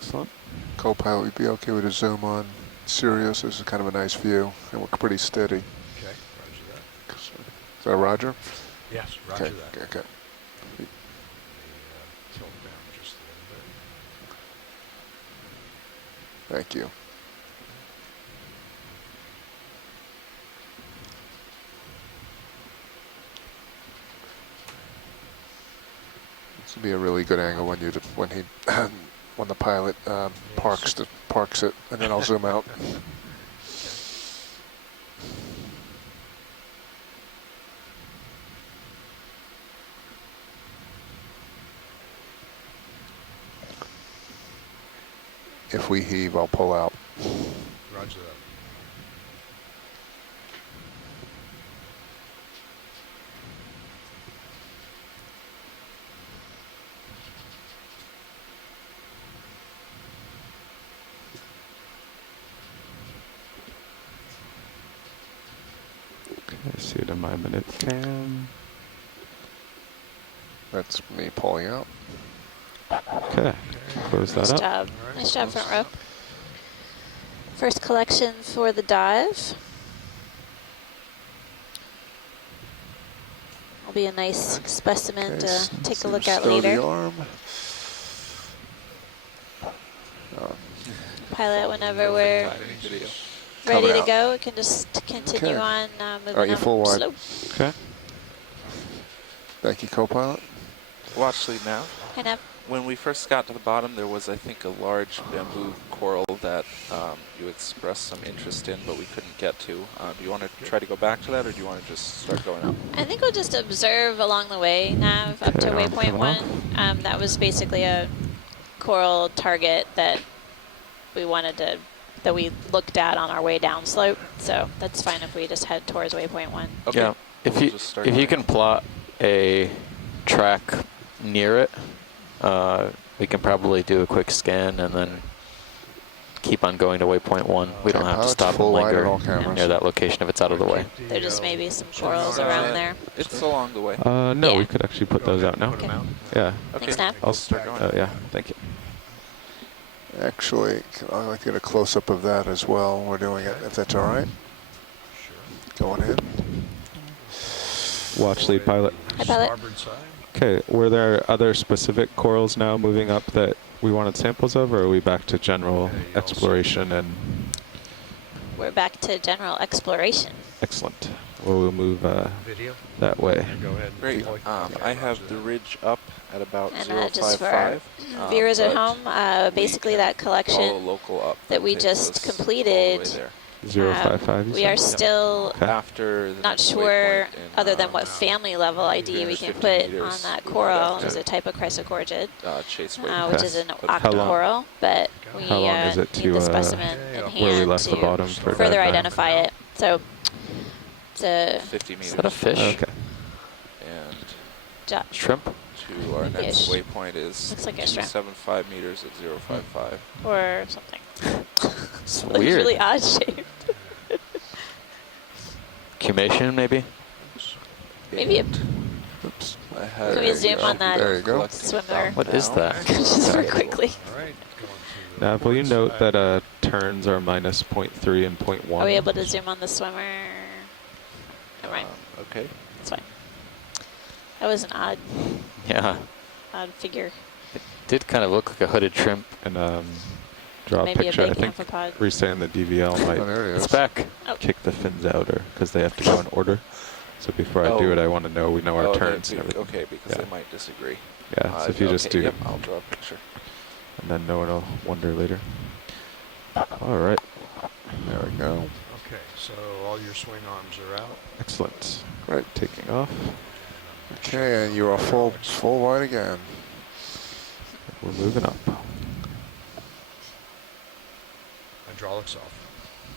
Excellent. Co-pilot, we'd be okay with a zoom on Sirius. This is kind of a nice view, and we're pretty steady. Okay, roger that. Is that Roger? Yes, roger Okay, that. okay, okay. Let me, tilt down just a little bit. Thank you. This would be a really good angle when you when he when the pilot parks it, and then I'll zoom out. If we heave, I'll pull out. Roger that. see it in my minute cam. That's me pulling out. Okay, close that Nice up. job. Alright, Nice job, close. front row. First collection for the dive. Will be a nice specimen Okay, to take a look at stow the later. arm. Pilot, whenever we're Video. ready Coming to out. go, we can just continue Okay. on moving Alright, you're up full wide. slope. Okay. Thank you, co-pilot. Well, actually, now, Hi, Nav. when we first got to the bottom, there was, I think, a large bamboo coral that you expressed some interest in, but we couldn't get to. Do you want to try to go back to that, or do you want to just start going up? I think we'll just observe along the way, Nav, up to Okay, waypoint coming 1. That was basically a coral target that we wanted to, that we looked at on our way down slope. So that's fine if we just head towards waypoint 1. Okay. Yeah. If We'll you just start if you going. can plot a track near it, we can probably do a quick scan and then keep on going to waypoint 1. We don't Okay, have to pilots, stop and full wide at linger all cameras. near that location if it's out of the way. There just may be some Turn corals on, around there. It's along the way. No, Yeah. we could actually put those out now. Put 'em out. Yeah. Okay, Thanks, Nav. I'll start going. Yeah, thank you. Actually, I'd like to get a close-up of that as well. We're doing it, if that's all right. Sure. Going in. Watch lead pilot. Hi, pilot. Starboard side. Okay, were there other specific corals now moving up that we wanted samples of, or are we back to general Okay, you all set? exploration and We're back to general exploration. excellent? Well, we'll move Video. that way. Yeah, go ahead. Great. Deploy. Okay, I have roger the that. ridge up at about And 055. just for our viewers at home, basically that Follow collection local up. that we takes just us all the completed, way there. 055. you we said? are still Okay. After the not next sure, waypoint in, other than what family level ID we can 50 put on meters, that we might coral. have It's to- a type of chrysogorgid, Chase which waypoint. is an But How long- octocoral, but we how long is it need to, the specimen Yeah, in where we hand left the to bottom for further dive now? identify it. So it's a 50 meters. Is that a fish? Okay. And jo- Shrimp? to our Maybe a next sh- waypoint is looks like a shrimp. 275 meters at 055. or something. It's Like weird. really odd shape. Cumation, maybe? Maybe a Oops. I had Can we a, zoom on that There you go. collecting swimmer? What is now. that? just for quickly. All right. Going to Now, will you port note side. that turns are minus 0.3 and 0.1? Are we able to zoom on the swimmer? Never mind. Okay. It's fine. That was an odd Yeah. figure. Did kind of look like a hooded shrimp. And draw a Maybe picture. a I big think amphipod. resaying the DVL Oh, might there it It's is. back. kick the fins out, or because they have to go in order. So before I do Oh. it, I want to know we know our Oh, turns they- and everything. okay, because Yeah. they might disagree. Yeah. So if you just okay, do, Yep, I'll draw a picture. and then no one will wonder later. All right. There we go. Okay, so all your swing arms are out. Excellent. Right. Taking off. Okay, and you are full wide again. We're moving up. Hydraulics off.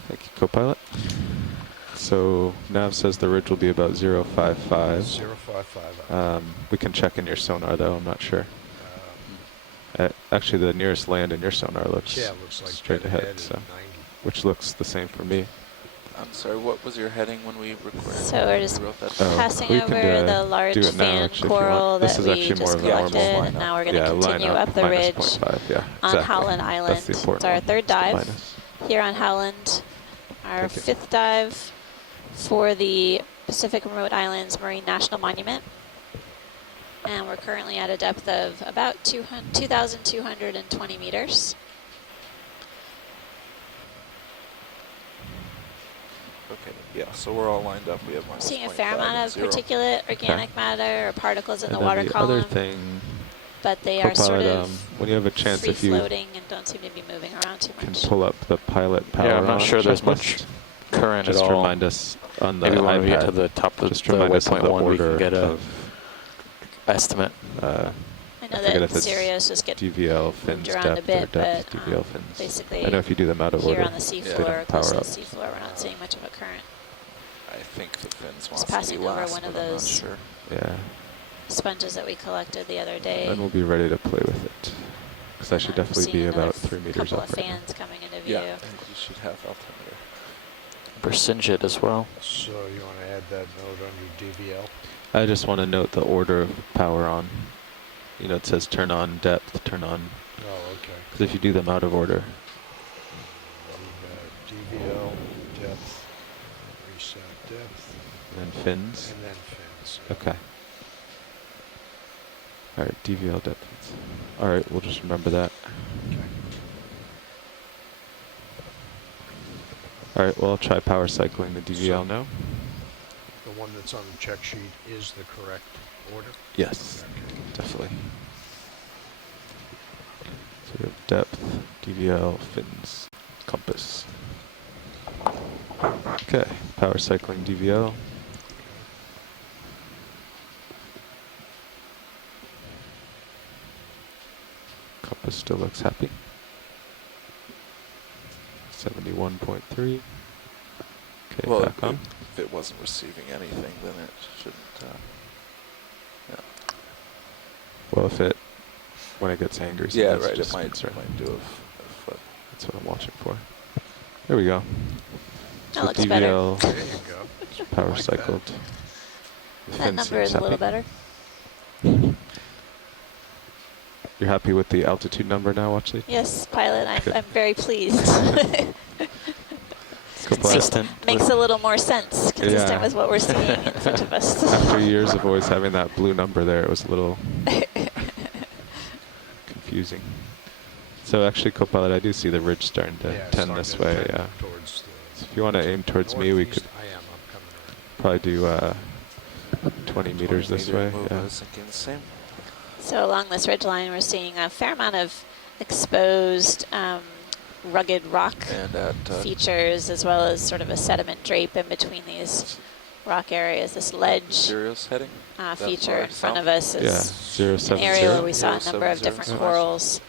Thank you, co-pilot. So Nav says the ridge will be about 055. 055 out. We can check in your sonar though. I'm not sure. Um, Actually, the nearest land in your sonar looks yeah, it looks like straight dead ahead, is so 90. which looks the same for me. I'm sorry, what was your heading when we recorded? So we're just We wrote that Oh, down? passing we can over do the large do it now, fan actually, if you want. coral This that is we actually more just of a normal collected, line and up. now we're going to Yeah, line continue up up the minus ridge 0.5, yeah, on exactly. Howland Island. That's the It's important our one, third is the dive minus. here on Howland, our Thank you. 5th dive for the Pacific Remote Islands Marine National Monument. And we're currently at a depth of about 2,220 meters. Okay, yeah, so we're all lined up. We have minus Seeing a 0.5 fair amount and of 0. particulate organic matter or particles in And the then water the column, other thing, but they are sort co-pilot, of when you have a chance, if you free-floating and don't seem to be moving around too can much. pull up the pilot power Yeah, I'm not on sure there's checklist, much current just at all. remind us on the Maybe when we get iPad, to the top of just the remind us of waypoint the 1, we order can get a of estimate. I know forget that if it's Sirius just get DVL fins around a depth bit, or depth but DVL fins. basically I know if you do them out of here order, on the they seafloor, don't close power to up. the seafloor, we're not seeing much of a current. I think the fins Just wants to passing be over last, one of but I'm not those sure. Yeah, sponges that we collected the other day. then we'll be ready to play with it. Because I should I'm definitely seeing be another about 3 meters couple up of right now. fans coming into view. Yeah, and you should have altimeter. Persingid as well. So you want to add that note under DVL? I just want to note the order of power on. You know, it says turn on depth, turn on. Oh, okay. Because if you do them out of order. DVL, depth, reset depth. And then fins. And then fins. Okay. Alright, DVL depth fins. Alright, we'll just remember that. Okay. Alright, well I'll try power cycling the DVL now. The one that's on the check sheet is the correct order? Yes, Okay. definitely. So we have depth, DVL, fins, compass. Okay, power cycling DVL. Compass still looks happy. 71.3. Okay, Well, back on. if it wasn't receiving anything, then it shouldn't. Yeah. Well, when it gets angry, Yeah, sometimes right. It just might spins around. do a foot. That's what I'm watching for. There we go. That So looks better. DVL There you go. power Like that. cycled. The That fin number seems is a little happy. better. You're happy with the altitude number now, Watchley? Yes, pilot, Good. I'm very pleased. Consistent. Makes a little more sense, consistent Yeah. with what we're seeing in front of us. After years of always having that blue number there, it was a little confusing. So actually, co-pilot, I do see the ridge starting to Yeah, tend starting this to way. tend Yeah. towards So if you want to aim towards me, we could northeast. I am. I'm coming around. probably do 20 meters this 20 way. meter move, I Yeah. was thinking the same. So along this ridge line, we're seeing a fair amount of exposed, rugged rock And at features, as well as sort of a sediment drape in between these rock areas. This ledge Zero's heading. That feature far in front south? of us Yeah. is an 070. area where we saw a number of 070. different Yeah. corals,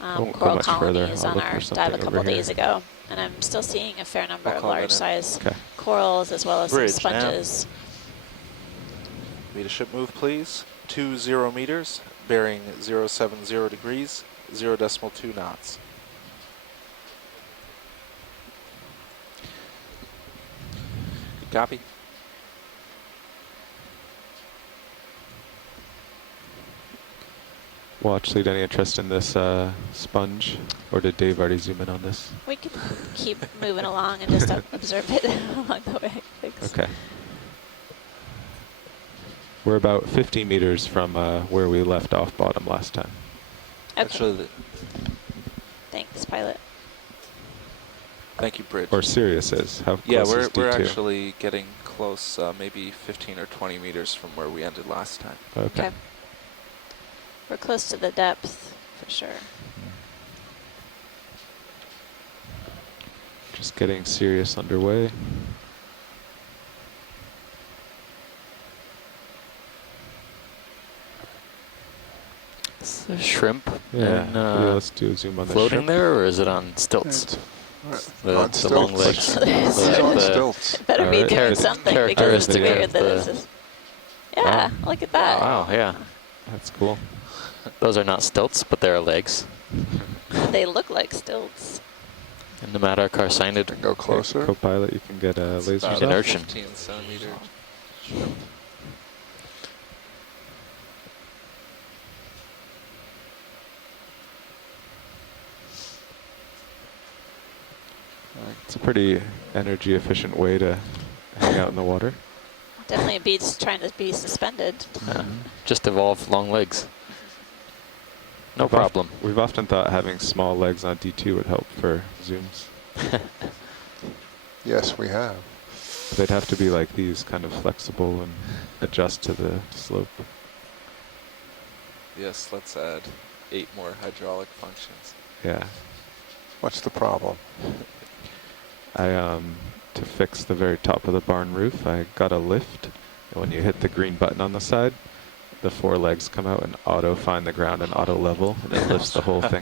Won't go coral much further. colonies I'll on look our for dive a something over couple here. days ago. And I'm still seeing a fair number I'll of call that large in. size Okay. corals, as well as Bridge, some sponges. Leadership move, please. 20 meters, bearing 070 degrees, 0.2 knots. Good copy. Watch, lead any interest in this sponge? Or did Dave already zoom in on this? We can keep moving along and just observe it along the way. Thanks. Okay. We're about 50 meters from where we left off bottom last time. Okay. Actually, Thanks, pilot. thank you, Bridge. Or Sirius is. How Yeah, close is we're D2? actually getting close, maybe 15 or 20 meters from where we ended last time. Okay. Okay. We're close to the depth, for sure. Just getting Sirius underway. Is there shrimp Yeah. and, Yeah, let's do a zoom on the floating shrimp. there, or is it on stilts? It's The on the long stilts. legs. He's on The- stilts. Better be Alright. doing Char- something because it's characteristic weird of that the- this is. Yeah, look at that. Wow, yeah. That's cool. Those are not stilts, but they're legs. They look like stilts. And the Madagascar signed Go closer. Co-pilot, you can get It's lasers about off. Inertian. 15 centimeter. It's a pretty energy efficient way to hang out in the water. Definitely beats trying to be suspended. Just evolve long legs. No We've problem. We've often thought having small legs on D2 would help for zooms. Yes, we have. They'd have to be like these, kind of flexible and adjust to the slope. Yes, let's add 8 more hydraulic functions. Yeah. What's the problem? To fix the very top of the barn roof, I got a lift. And when you hit the green button on the side, the 4 legs come out and auto find the ground and auto level, and it lifts the whole thing